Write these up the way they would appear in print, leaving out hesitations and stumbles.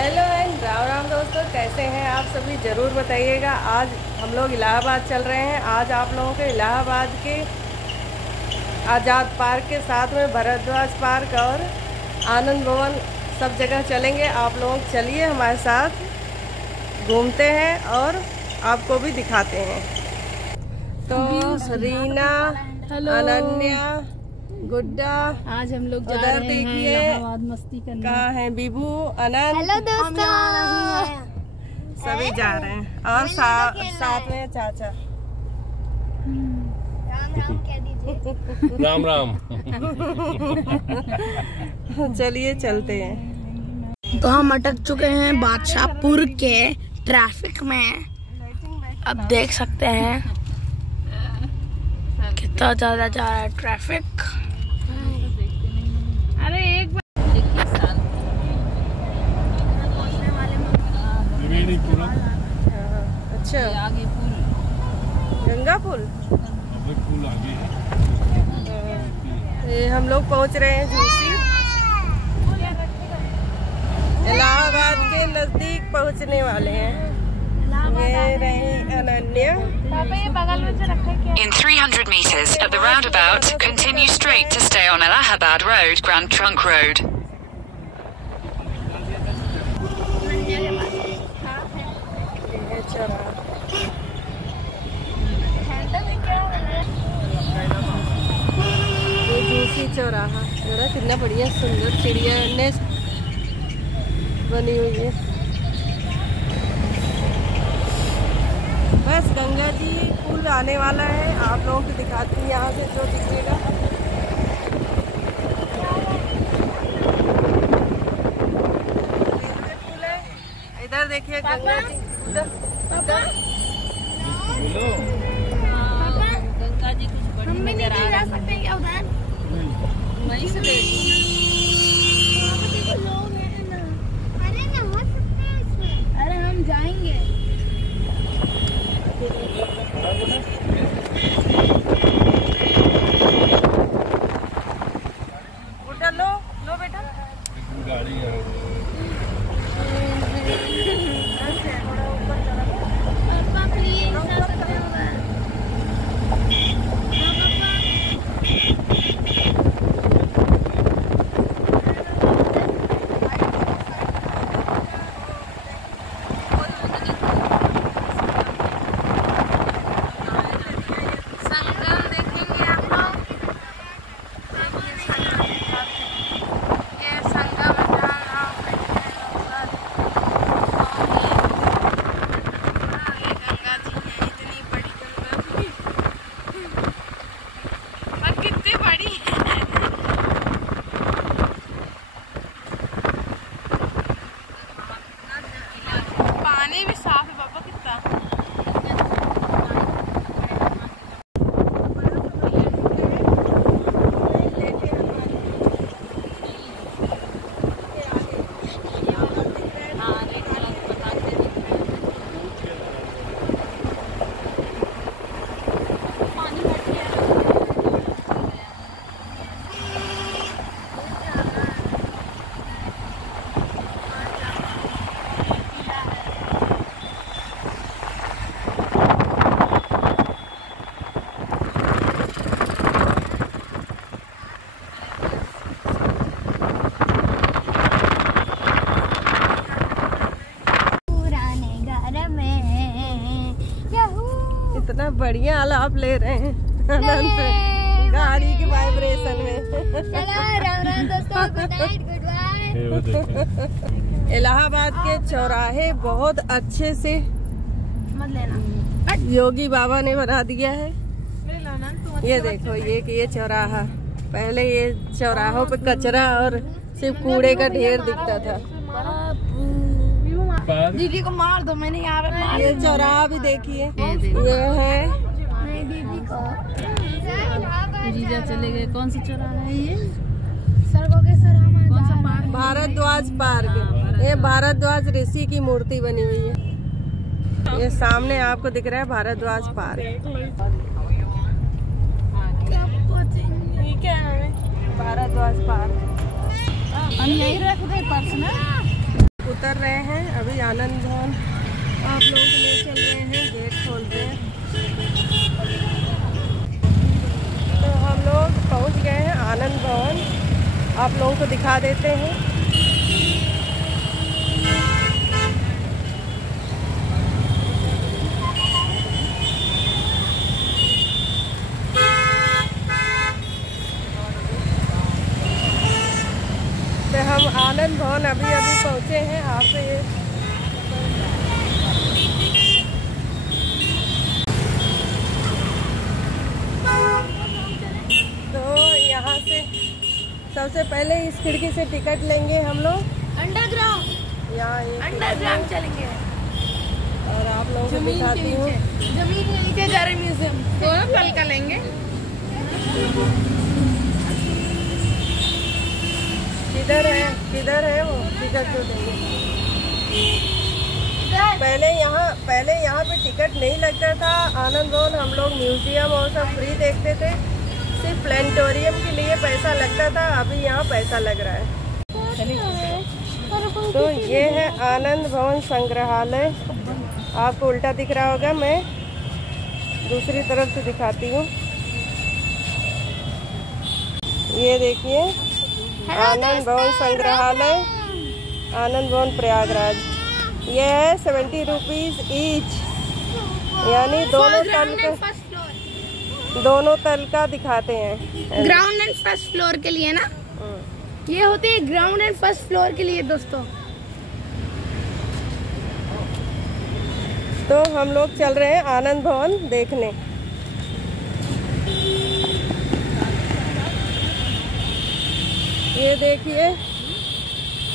Hello and Ram Ram दोस्तों, कैसे हैं आप सभी? ज़रूर बताइएगा। आज हम लोग इलाहाबाद चल रहे हैं। आज आप लोगों के इलाहाबाद के आज़ाद पार्क के साथ में भारद्वाज पार्क और आनंद भवन सब जगह चलेंगे। आप लोग चलिए हमारे साथ, घूमते हैं और आपको भी दिखाते हैं। तो रीना, अनन्या, गुड्डा, आज हम लोग जा रहे हैं इलाहाबाद मस्ती करने। कहाँ है बीबू, अनंत? हेलो दोस्तों, सभी जा रहे हैं और साथ में चाचा। राम राम कह दीजिए। राम राम। चलिए चलते हैं। तो हम अटक चुके हैं बादशाहपुर के ट्रैफिक में। अब देख सकते हैं कितना ज्यादा जा रहा है ट्रैफिक। अरे एक बार अच्छा, आगे पुल, गंगा पुल। पुल आगे है। ये हम लोग पहुंच रहे हैं झूसी। इलाहाबाद के नजदीक पहुंचने वाले हैं। ये रही Ananya. In 300 meters of the roundabout, continue straight to stay on Allahabad Road, Grand Trunk Road. ये झूसी चौराहा जरा कितना बढ़िया सुंदर चिड़िया नेस्ट बनी हुई है। बस गंगा जी पुल आने वाला है, आप लोगों को दिखाती हूँ यहाँ से जो दिखेगा। पुल है, इधर देखिए गंगा जी, उधर गंगा जी कुछ बड़ी नजर आ रहा सकते हैं क्या उधर? वहीं से लोग हैं ना, अरे नहा सकते हैं इसमें। अरे हम जाएंगे। उधर लो लो बेटा। गाड़ी है। पापा प्लीज जा सकते हैं उधर। इतना बढ़िया आलाप ले रहे हैं अनंत गाड़ी के वाइब्रेशन में। राम राम दोस्तों, good night, good bye. Allahabad के चौराहे बहुत अच्छे से मत लेना। योगी बाबा ने बना दिया है। ये देखो, ये चौराहा, पहले ये चौराहों पे कचरा और सिर्फ कूड़े का ढेर दिखता था। दीदी को मार दो, मैंने यहाँ पे मार। ये चौराहा भी देखिए, ये है जीजा चले गए। कौन सा चौराहा है ये? सड़कों के सराहा। कौन सा पार्क? भारद्वाज पार्क। ये भारद्वाज ऋषि की मूर्ति बनी हुई है। ये सामने आपको दिख रहा है भारद्वाज पार्क। भारद्वाज पार्क। हम यही रख दे पर्स में। उतर रहे हैं। अभी आनंद भवन आप लोगों को ले चल रहे हैं, गेट खोलते हैं। तो हम लोग पहुंच गए हैं आनंद भवन, आप लोगों को दिखा देते हैं। तो हम आनंद भवन अभी पहुंचे हैं। आपसे ये तो यहाँ से सबसे पहले इस खिड़की से टिकट लेंगे हम लोग अंडरग्राउंड, यहाँ अंडरग्राउंड चलेंगे और आप लोगों को दिखाती हूँ। जमीन के नीचे जा रहे म्यूजियम, तो कल का लेंगे। किधर है वो टिकट जो देंगे? पहले यहाँ पे टिकट नहीं लगता था। आनंद भवन हम लोग म्यूजियम और सब फ्री देखते थे, सिर्फ प्लेनेटोरियम के लिए पैसा लगता था। अभी यहाँ पैसा लग रहा है। तो ये है आनंद भवन संग्रहालय। आपको उल्टा दिख रहा होगा, मैं दूसरी तरफ से दिखाती हूँ। ये देखिए आनंद भवन संग्रहालय, आनंद भवन प्रयागराज। ये है 70 रुपीज ईच, यानी दोनों तल का दिखाते हैं। ग्राउंड एंड फर्स्ट फ्लोर के लिए ना, ये होते हैं ग्राउंड एंड फर्स्ट फ्लोर के लिए दोस्तों। तो हम लोग चल रहे हैं आनंद भवन देखने। ये देखिए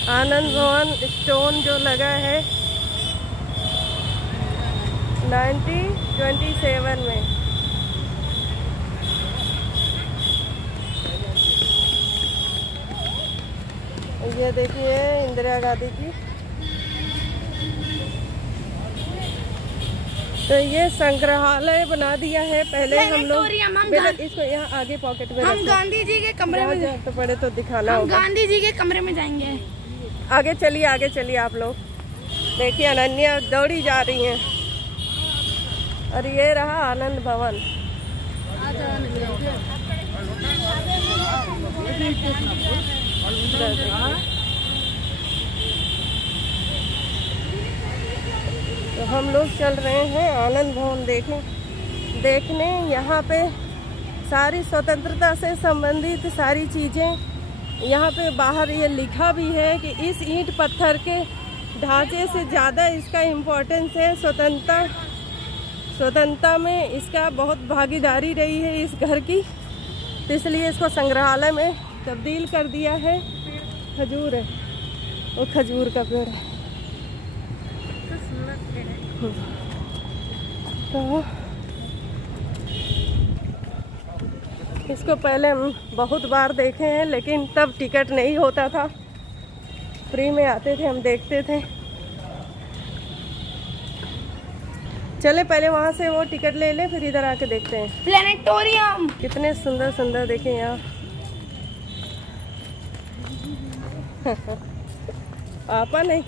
आनंद भवन स्टोन जो लगा है 1927 में। ये देखिए इंदिरा गांधी की। तो ये संग्रहालय बना दिया है। पहले हम लोग इसको यहाँ आगे पॉकेट में हम गांधी जी के कमरे में तो पड़े तो दिखाना हम होगा। गांधी जी के कमरे में जाएंगे। आगे चलिए आप लोग। देखिए अनन्या दौड़ी जा रही हैं। और ये रहा आनंद भवन। तो हम लोग चल रहे हैं आनंद भवन देखने। यहाँ पे सारी स्वतंत्रता से संबंधित सारी चीज़ें, यहाँ पे बाहर ये लिखा भी है कि इस ईंट पत्थर के ढांचे से ज़्यादा इसका इम्पोर्टेंस है। स्वतंत्रता में इसका बहुत भागीदारी रही है इस घर की, तो इसलिए इसको संग्रहालय में तब्दील कर दिया है। खजूर है, वो खजूर का पेड़ है। तो इसको पहले हम बहुत बार देखे हैं, लेकिन तब टिकट नहीं होता था, फ्री में आते थे, हम देखते थे। चले पहले वहाँ से वो टिकट ले ले, फिर इधर आके देखते हैं प्लेनेटोरियम। कितने सुंदर सुंदर देखें यहाँ। आपा नहीं,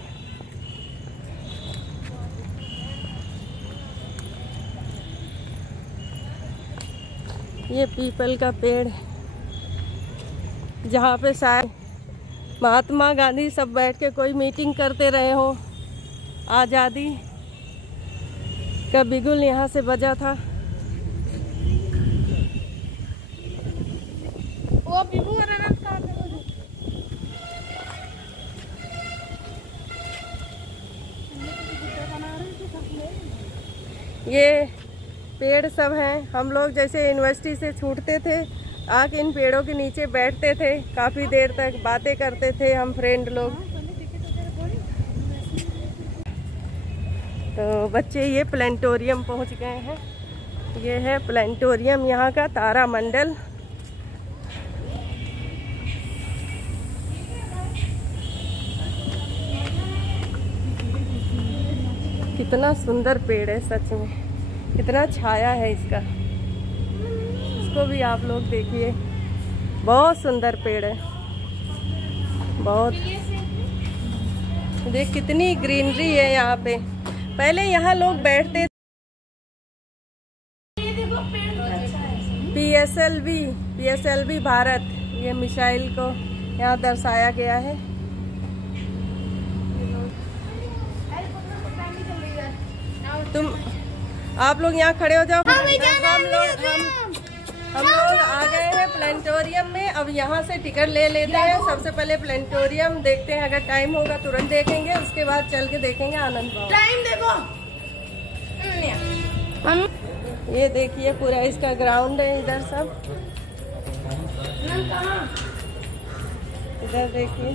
ये पीपल का पेड़ है, जहाँ पे शायद महात्मा गांधी सब बैठ के कोई मीटिंग करते रहे हो। आज़ादी का बिगुल यहाँ से बजा था। वो बिगुल ये पेड़ सब हैं। हम लोग जैसे यूनिवर्सिटी से छूटते थे, आके इन पेड़ों के नीचे बैठते थे, काफ़ी देर तक बातें करते थे हम फ्रेंड लोग। तो बच्चे ये प्लेनेटोरियम पहुंच गए हैं। ये है प्लेनेटोरियम यहाँ का, तारामंडल। कितना सुंदर पेड़ है सच में, कितना छाया है इसका। इसको भी आप लोग देखिए, बहुत सुंदर पेड़ है, बहुत। देख कितनी ग्रीनरी है यहाँ पे। पहले यहाँ लोग बैठते थे। PSLV भारत, ये मिसाइल को यहाँ दर्शाया गया है। तुम आप लोग यहाँ खड़े हो जाओ। हम लोग आ गए हैं प्लानिटोरियम में। अब यहाँ से टिकट ले लेते हैं। सबसे पहले प्लानिटोरियम देखते हैं, अगर टाइम होगा तुरंत देखेंगे, उसके बाद चल के देखेंगे आनंद बाग। टाइम देखो। ये देखिए पूरा इसका ग्राउंड है इधर सब। इधर देखिए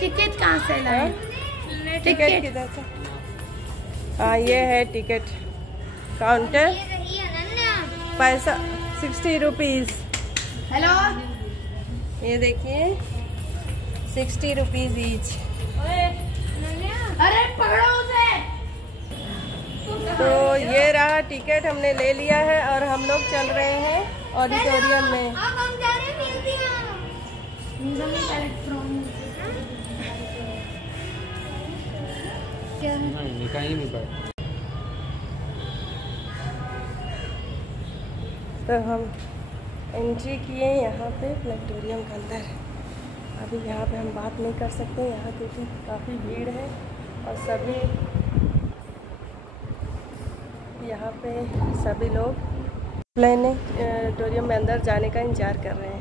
टिकट कहाँ से लाए? टिकट किधर से? हाँ ये है टिकट काउंटर। पैसा 60 रुपीज। हेलो, ये देखिए 60 रुपीज ईच। अरे पकड़ो उसे। तो ये रहा टिकट, हमने ले लिया है और हम लोग चल रहे हैं ऑडिटोरियम में। अब हम जा रहे हैं नहीं कहीं नहीं बैठ। तो हम एंट्री किए यहाँ पे प्लानिटोरियम के अंदर। अभी यहाँ पे हम बात नहीं कर सकते यहाँ क्योंकि काफ़ी भीड़ है और सभी यहाँ पे सभी लोग प्लानिटोरियम में अंदर जाने का इंतजार कर रहे हैं।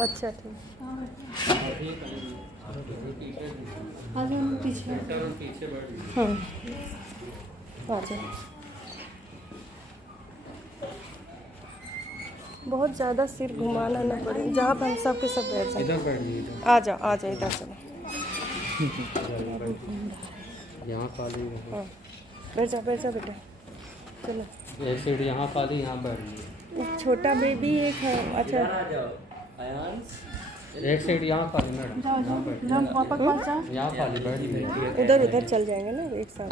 अच्छा ठीक। बहुत ज़्यादा सिर घुमाना ना पड़े, जहाँ पर हम सब के सब बैठ जाए। आ जाओ इधर चलो। यहाँ खाली हाँ बैठ जाओ बेटा चलो। एक सीट यहाँ खाली, यहाँ बैठ। छोटा बेबी एक है। अच्छा एक सीट यहाँ खाली मैडम, यहाँ बैठ। यहाँ खाली बैठ। उधर चल जाएंगे ना एक साथ।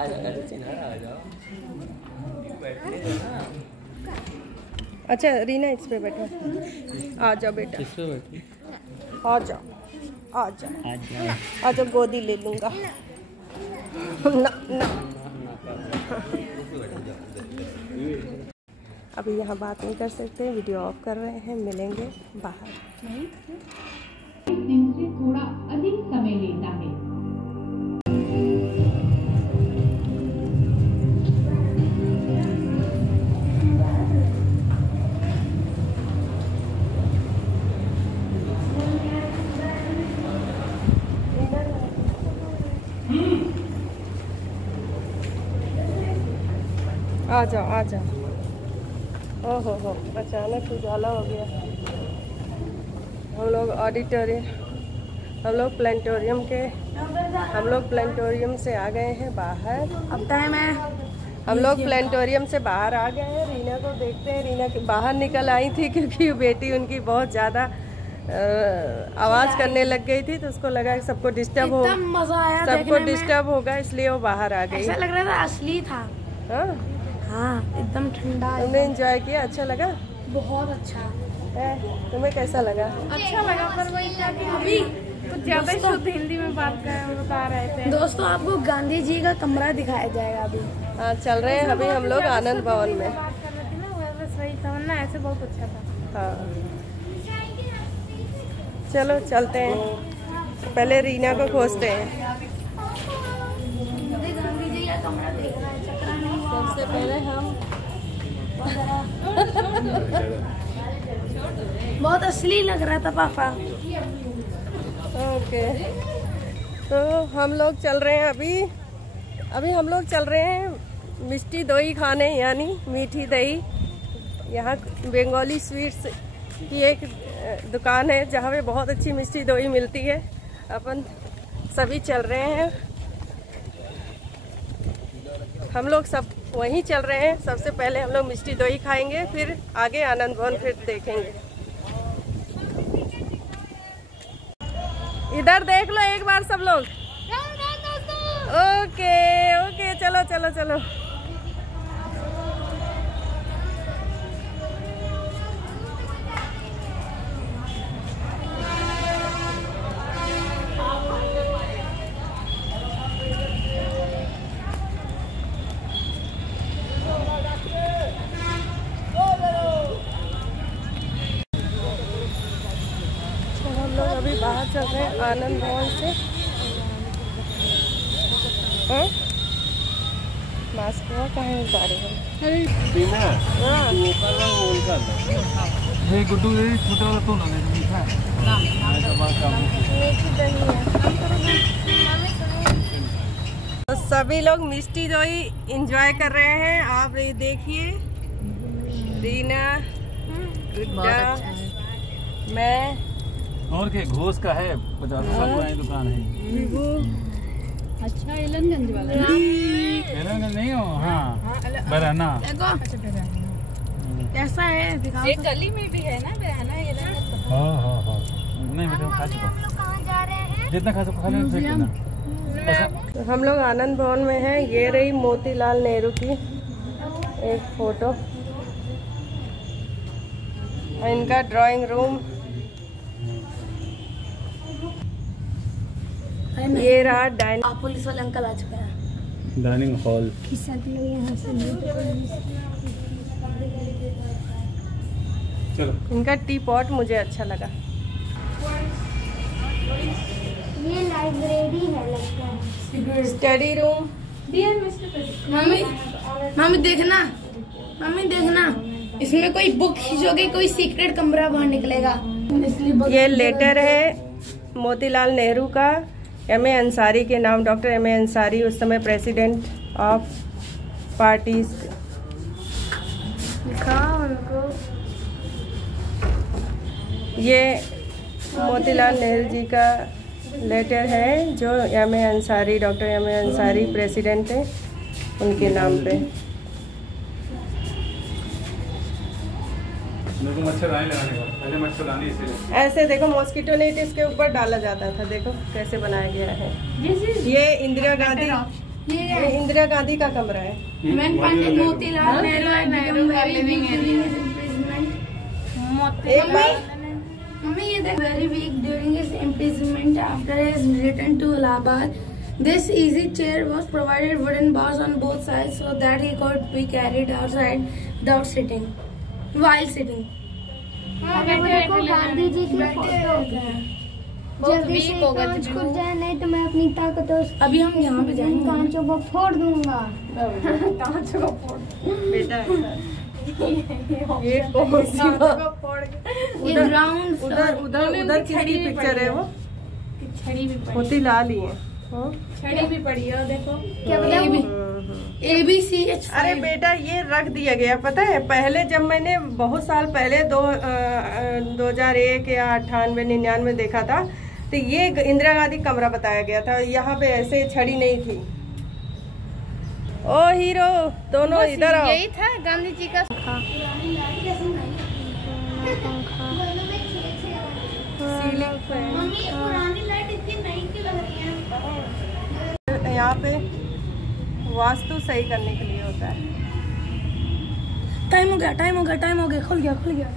अच्छा रीना इस पे बैठो। आ जाओ बेटा, किस पे बैठी? आ जाओ गोदी ले लूँगा। ना ना अभी यहाँ बात नहीं कर सकते, वीडियो ऑफ कर रहे हैं। मिलेंगे बाहर। थोड़ा अधिक समय लेता है। आ जाओ। ओहो अचानक उजाला हो गया। हम लोग प्लानिटोरियम से आ गए हैं बाहर। अब टाइम है, हम लोग प्लानिटोरियम से बाहर आ गए हैं। रीना को देखते हैं। रीना बाहर निकल आई थी क्योंकि बेटी उनकी बहुत ज़्यादा आवाज करने लग गई थी तो उसको लगा कि सबको डिस्टर्ब हो, मजा आया, सबको डिस्टर्ब होगा इसलिए वो बाहर आ गई। ऐसा लग रहा था असली था। हाँ हाँ एकदम ठंडा। तुमने एंजॉय किया? अच्छा लगा? बहुत अच्छा है। तुम्हें कैसा लगा? अच्छा लगा, पर वही क्या कि अभी कुछ ज्यादा ही शुद्ध हिंदी में बात बता रहे थे। दोस्तों आपको गांधी जी का कमरा दिखाया जाएगा अभी। हाँ चल रहे हैं अभी हम लोग आनंद भवन में। बात कर रहे थे ना, बस वही था ना, ऐसे बहुत अच्छा था। हाँ चलो चलते हैं, पहले रीना को खोजते हैं। गांधी जी का कमरा देख रहा है, चक्रा नहीं। सबसे पहले हम बहुत असली लग रहा था पापा। ओके तो हम लोग चल रहे हैं अभी हम लोग चल रहे हैं मिष्टी दही खाने, यानी मीठी दही। यहाँ बंगाली स्वीट्स की एक दुकान है जहाँ पे बहुत अच्छी मिष्टी दही मिलती है। अपन सभी चल रहे हैं, हम लोग सब वहीं चल रहे हैं। सबसे पहले हम लोग मिष्टी दही खाएंगे, फिर आगे आनंद भवन फिर देखेंगे। इधर देख लो एक बार सब लोग। ओके ओके चलो चलो चलो। अभी बाहर चल रहे हैं आनंद भवन से। मास्क कहाँ उतारे हैं? गुड्डू छोटा वाला तो ना मीठा तो सभी लोग मिष्टी दही एंजॉय कर रहे हैं। आप ये देखिए, रीना, गुड्डा, मैं और के घोष का है 50 दुकान है। अच्छा एलनगंज वाला एलनगंज नहीं हो? हाँ बराना। कैसा है दिखाओ। एक गली में भी है ना बयाना एलनगंज। हाँ नहीं बेटा खा चुका, कहाँ जा रहे हैं? जितना खा सको खा लेना। तो हम लोग आनंद भवन में हैं। ये रही मोतीलाल नेहरू की एक फोटो, इनका ड्राइंग रूम। ये रहा डाइनिंग। पुलिस वाले अंकल आ चुके हैं। Dining hall. चलो इनका टी पॉट मुझे अच्छा लगा। ये लाइब्रेरी है लगता है। Study room. मम्मी मम्मी देखना, मम्मी देखना, इसमें कोई बुक खींचोगे कोई सीक्रेट कमरा बाहर निकलेगा। ये लेटर है मोतीलाल नेहरू का, एम ए अंसारी के नाम। डॉक्टर एम ए अंसारी उस समय प्रेसिडेंट ऑफ पार्टीज। ये मोतीलाल नेहरू जी का लेटर है जो M A Ansari, doctor M A Ansari president है, उनके नाम पे। मच्छरदानी लगाने का, पहले मच्छरदानी इसीलिए ऐसे देखो मॉस्किटो नेट इसके ऊपर डाला जाता था। देखो कैसे बनाया गया है। ये इंदिरा गांधी, ये इंदिरा गांधी का कमरा है। पंडित मोतीलाल एक बार मम्मी ये देख, very weak during his imprisonment after his return to Allahabad. This easy chair was provided wooden bars on both sides so that he could be carried outside without sitting. While sitting. देखो गांधी जी की photo. जल्दी से कांच खुद जाए, नहीं तो मैं अपनी ताकतों से अभी हम यहाँ पे जाएंगे, कांचों को फोड़ दूंगा। कांचों को फोड़ बेटा। ये कौन सी ये ग्राउंड उधर उधर उधर किसकी पिक्चर है? वो छड़ी भी मोतीलाल ही है। छड़ी भी पड़ी है देखो। क्या ABCH। अरे बेटा ये रख दिया गया, पता है पहले जब मैंने बहुत साल पहले 2001 या 98 99 देखा था तो ये इंदिरा गांधी कमरा बताया गया था। यहाँ पे ऐसे छड़ी नहीं थी। ओ हीरो दोनों इधर आओ। यही था गांधी जी का। Ceiling fan. मम्मी ये पुरानी लाइट इतनी नई क्यों लग रही है? यहाँ पे वास्तु सही करने के लिए होता है। टाइम हो गया, टाइम हो गया, टाइम हो गया, खुल गया, खुल गया।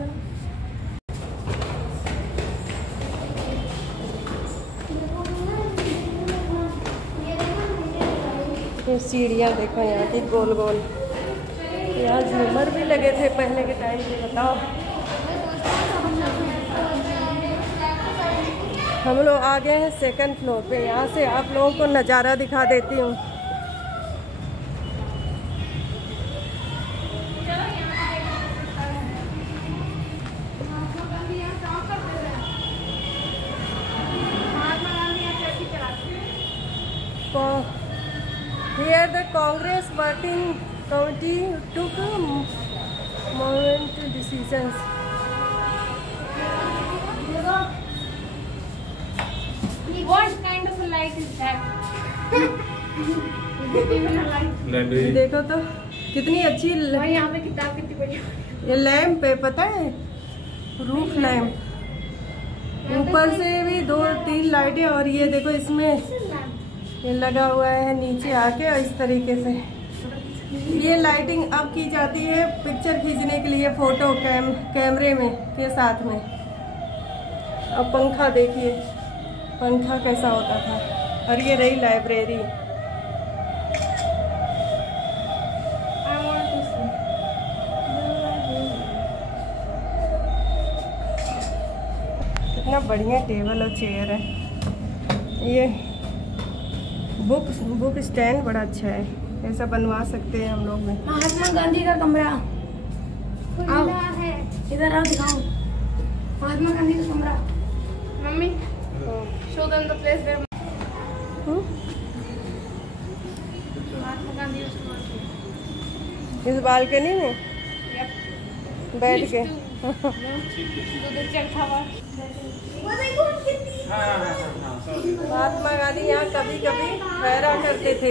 ये सीढ़ियाँ देखो यहाँ की गोल गोल। यहाँ झूमर भी लगे थे पहले के टाइम पे, बताओ। हम लोग आ गए हैं सेकंड फ्लोर पे। यहाँ से आप लोगों को नज़ारा दिखा देती हूँ। Here the Congress working committee took moment decisions. What kind of a light is that? देखो तो कितनी अच्छी और यहाँ पे किताब कितनी बड़ी। ये लैंप है, पता है, रूफ लैंप। ऊपर से भी 2-3 लाइटें, और ये देखो इसमें ये लगा हुआ है नीचे आके, और इस तरीके से ये लाइटिंग अब की जाती है पिक्चर खींचने के लिए, फोटो कैमरे में के साथ में। अब पंखा देखिए, पंखा कैसा होता था। और ये रही लाइब्रेरी। कितना बढ़िया टेबल और चेयर है। ये बुक स्टैंड बड़ा अच्छा है, ऐसा बनवा सकते हैं हम लोग में। महात्मा गांधी का कमरा खुला है। इधर आओ, दिखाओ महात्मा गांधी का कमरा। Mummy show them the place where Mahatma Gandhi was born. इस बालकनी में बैठ के तो चरखा हुआ। महात्मा गांधी यहाँ कभी कभी ठहरा करते थे।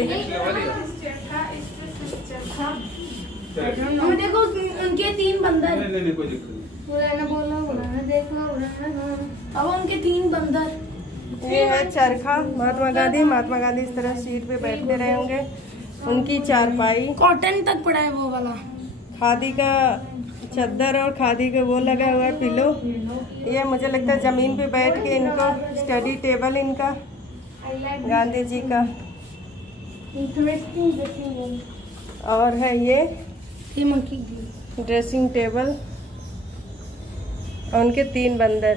हमें देखो उनके 3 बंदर। बुलाना बोलो, बुलाना देखो, बुलाना। अब उनके 3 बंदर। ये है चरखा। महात्मा गांधी इस तरह सीट पे बैठते रहे होंगे। उनकी चारपाई, कॉटन तक पड़ा है वो वाला। खादी का चद्दर और खादी का वो लगा हुआ है पिलो। ये मुझे लगता है जमीन पे बैठ के इनको स्टडी टेबल इनका गांधी जी का। और है ये ड्रेसिंग टेबल और उनके 3 बंदर।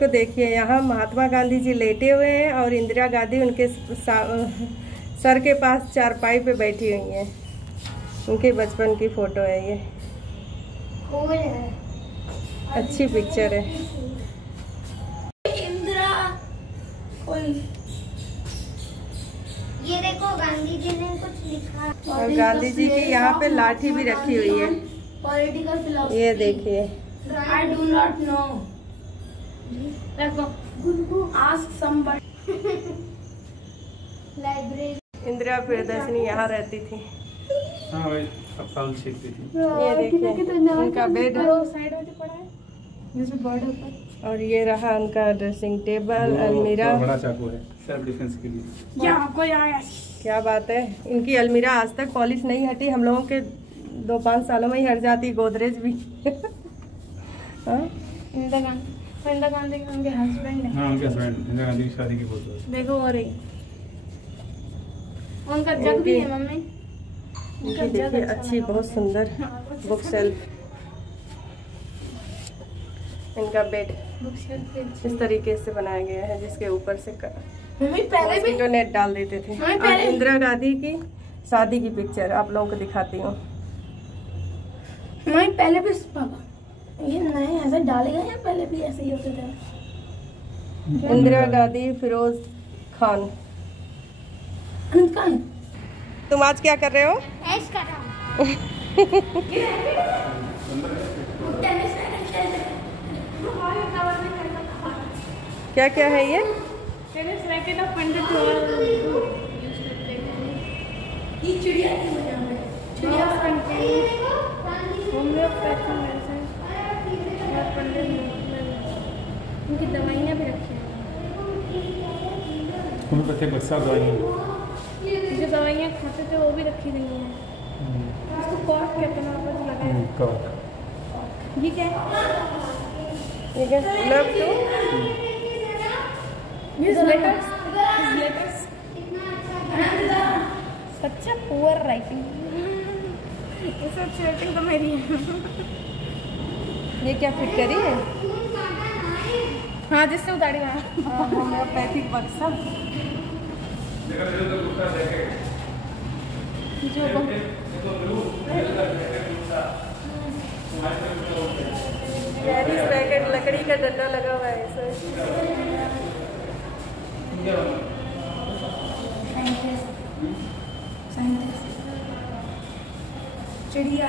तो देखिए यहाँ महात्मा गांधी जी लेटे हुए हैं और इंदिरा गांधी उनके सर के पास चारपाई पे बैठी हुई हैं। उनके बचपन की फोटो है ये। अच्छी पिक्चर है। इंदिरा कोई ये देखो गांधी जी ने कुछ लिखा। और गांधी जी की यहाँ पे लाठी भी रखी हुई है। Political philosophy. ये देखिए। I do not know. देखो ask somebody. Library. Indira Priyadarshini यहाँ रहती थी। हाँ भाई, अब साल सीखती थी। ये देखिए उनका बेड साइड में पड़ा है जिसमें बर्ड होता है। और ये रहा उनका ड्रेसिंग टेबल, अलमीरा। बड़ा चाकू है सेल्फ डिफेंस के लिए। क्या बात है। इनकी अलमीरा आज तक पॉलिश नहीं हटी। हम लोगों के 2-5 सालों में ही हट जाती। गोदरेज भी। हाँ? इंदिरा गांधी के उनके हस्बैंड है। हाँ, उनके हस्बैंड इंदिरा गांधी की शादी की फोटो है। देखो हो रही उनका जग भी है मम्मी। इनकी देखिए अच्छी, बहुत सुंदर बुक शेल्फ। इनका बेड इस तरीके से बनाया गया है जिसके ऊपर से मम्मी पहले भी नेट डाल देते थे। हाँ, और इंदिरा गांधी की शादी की पिक्चर आप लोगों को दिखाती हूँ। मम्मी पहले भी पापा ये नए ऐसे डाले गए हैं, पहले भी ऐसे ही होते थे। इंदिरा गांधी, फिरोज खान। अनंत कहाँ है? तुम आज क्या कर रहे हो? ऐश कर रहा हूँ। क्या क्या है ये? टेनिस रैकेट ऑफ पंडित ये चिड़िया की वजह है। चिड़िया होम्योपैथी मेडिसिन उनकी दवाइयाँ भी रखी हैं। होम्योपैथिक बक्सा दवाइयाँ जो दवाइयाँ खाते थे वो भी रखी गई हैं। इसको कॉर्क कहते हैं, आपको लगाया। ये क्या है? ये क्या? Love to such poor writing. ये सब राइटिंग तो मेरी है। ये क्या फिट करी है? हाँ, जिससे उतारी वहाँ। होम्योपैथिक बक्सा जो कैरिस पैकेट लकड़ी का डंडा लगा हुआ है इसमें। चिड़िया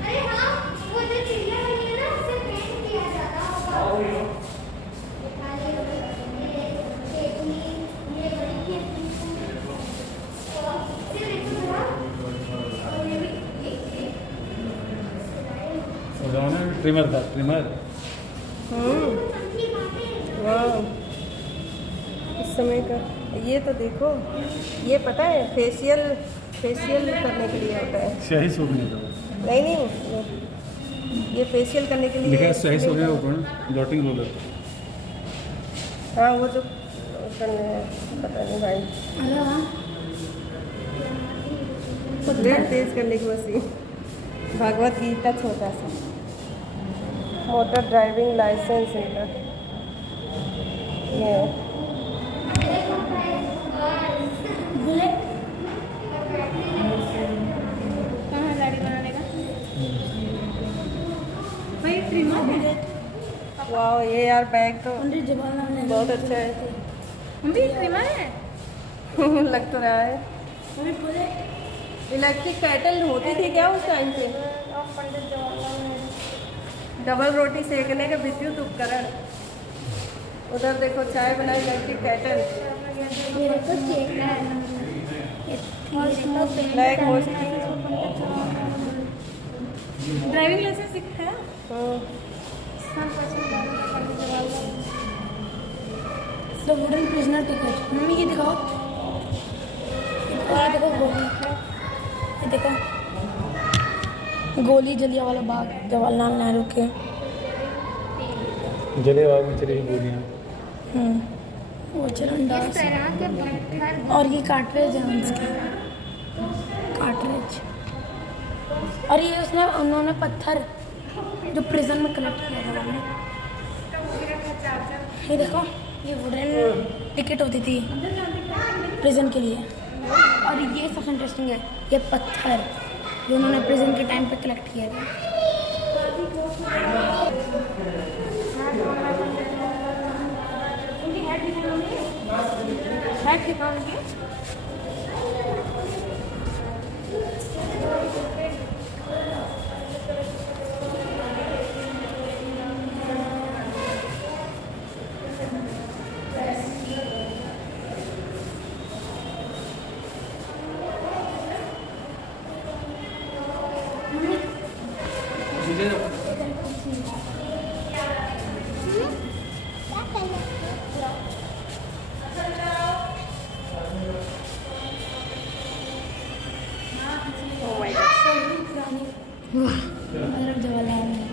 अरे हाँ, वो जो चिड़िया बनी है ना उससे पेंट किया जाता होगा। ट्रिमर था, ट्रिमर। वाह, इस समय का ये तो देखो, ये पता है फेशियल करने के लिए होता है। स्याही सूखने का। नहीं, ये फेशियल करने के लिए लिखा है स्याही सूखने के ऊपर डॉटिंग रोलर। हाँ, वो जो करने पता नहीं भाई। ब्लड तेज करने की मशीन। भगवत गीता छोटा सा। मोटर ड्राइविंग लाइसेंस इनका ये कहाँ गाड़ी बनाने का? भाई ट्रिमर है। वाह, ये यार बैग तो पंडित जवाहरलाल नेहरू बहुत अच्छा है। मम्मी ट्रिमर है। लग तो रहा है। मम्मी बोले इलेक्ट्रिक कैटल होती थी क्या उस टाइम पे? पंडित जवाहरलाल नेहरू। डबल रोटी सेकने का विद्युत उपकरण। उधर देखो चाय बनाई इलेक्ट्रिक कैटल। मेरे को केक है। Black mostly. ड्राइविंग लाइसेंस दिखाया? The wooden prisoner ticket. Mummy ये दिखाओ, ये देखो गोली, ये देखो गोली जलियांवाला बाग जवाहरलाल नेहरू के। जलियांवाला में चली गोलियाँ। वो चरनदास इस तरह के पत्थर और ये कार्ट्रिज है उसके, कार्ट्रिज। और ये उसने उन्होंने पत्थर जो प्रिजन में कलेक्ट किया था उन्होंने। ये देखो, ये वुडन टिकट होती थी प्रिजन के लिए। और ये सबसे इंटरेस्टिंग है, ये पत्थर जो उन्होंने प्रिजन के टाइम पे कलेक्ट किया था। हैट दिखाओगे? जवाहरलाल नेहरू।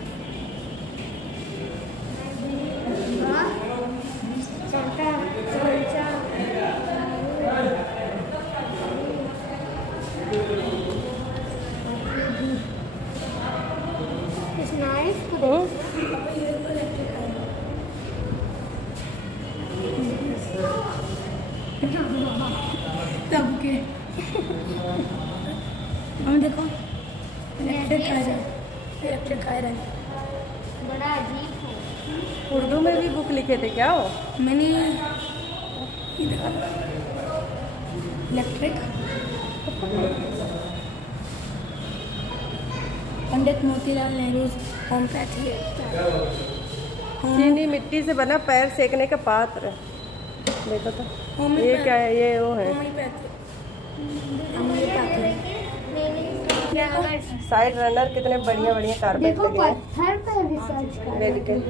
It's nice. तब के हम देखो इलेक्ट्रिक आयरन। बड़ा अजीब है। उर्दू में भी बुक लिखे थे क्या हो? मैंने ये देखा इलेक्ट्रिक। पंडित मोतीलाल नेहरू होम्योपैथी। चीनी मिट्टी से बना पैर सेकने का पात्र। देखो तो ये क्या है? ये वो है होम्योपैथी। साइड रनर कितने बढ़िया बढ़िया कारपेट देखो लगे हैं। पत्थर पर रिसर्च कर वेरी गुड।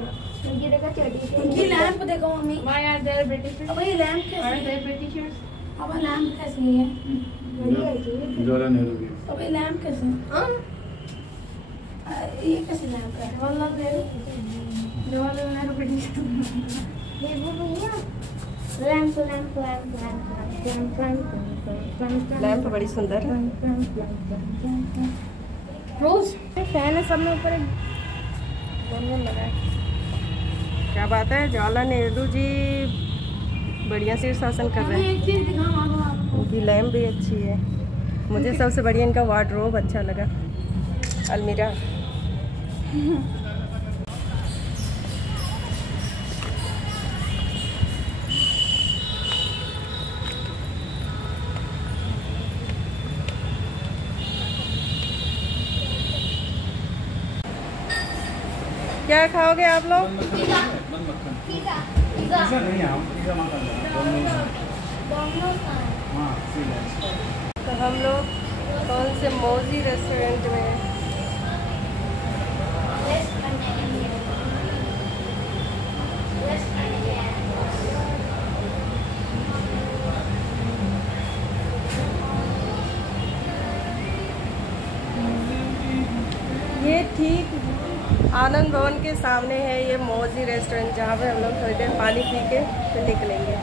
उनकी लैंप देखो mummy. Why are there British? अब ये लैंप Are कैसी है? they Britishers? अब ये लैंप कैसी है? जवाहरलाल नेहरू की। अब ये लैंप कैसे है? हाँ? ये कैसी लैंप है? जवाहरलाल नेहरू ब्रिटिश। देखो भैया लैंप लैंप लैंप लैंप बड़ी सुंदर है। रोज फैन है सब में ऊपर एक बढ़िया लगा है। क्या बात है, जवाहरलाल नेहरू जी बढ़िया शीर्षासन कर रहे हैं। एक चीज दिखाओ आपको। उनकी लैम्प भी अच्छी है। मुझे सबसे बढ़िया इनका वार्डरोब अच्छा लगा, अलमीरा। क्या खाओगे आप लोग? पिज़्ज़ा नहीं है, हम पिज़्ज़ा वहाँ खाते हैं। हाँ, सीधा। तो हम लोग कौन से मौजी रेस्टोरेंट में? ये ठीक आनंद भवन के सामने है ये मौजी रेस्टोरेंट, जहाँ पे हम लोग थोड़ी देर पानी पी के फिर निकलेंगे।